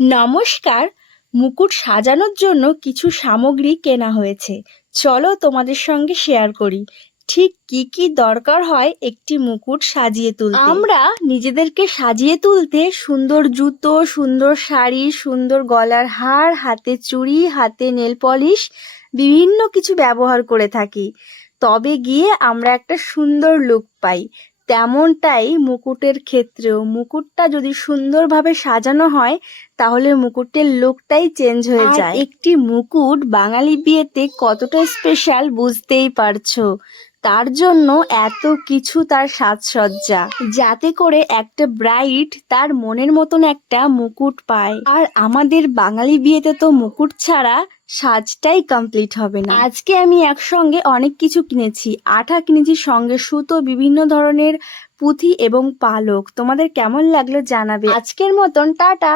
নমস্কার। মুকুট সাজানোর জন্য কিছু সামগ্রী কেনা হয়েছে। চলো তোমাদের সঙ্গে শেয়ার করি। ঠিক কি কি দরকার হয় একটি মুকুট সাজিয়ে তুলতে? আমরা নিজেদেরকে সাজিয়ে তুলতে সুন্দর জুতো, সুন্দর শাড়ি, সুন্দর গলার হার, হাতে চুড়ি, হাতে নেল পলিশ বিভিন্ন কিছু ব্যবহার করে থাকি। তবে গিয়ে আমরা একটা সুন্দর লুক পাই। তেমনটাই মুকুটের ক্ষেত্রেও। মুকুটটা যদি সুন্দরভাবে সাজানো হয় তাহলে মুকুটের লোকটাই চেঞ্জ হয়ে যায়। একটি মুকুট বাঙালি বিয়েতে কতটা স্পেশাল বুঝতেই পারছ। তার জন্য এত কিছু তার সাজসজ্জা, যাতে করে একটা ব্রাইড তার মনের মতন একটা মুকুট পায়। আর আমাদের বাঙালি বিয়েতে তো মুকুট ছাড়া সাজটাই কমপ্লিট হবে না। আজকে আমি একসঙ্গে অনেক কিছু কিনেছি। আঠা কিনেছি সঙ্গে সুতো, বিভিন্ন ধরনের পুঁথি এবং পালক। তোমাদের কেমন লাগল জানাবে। আজকের মতন, টাটা!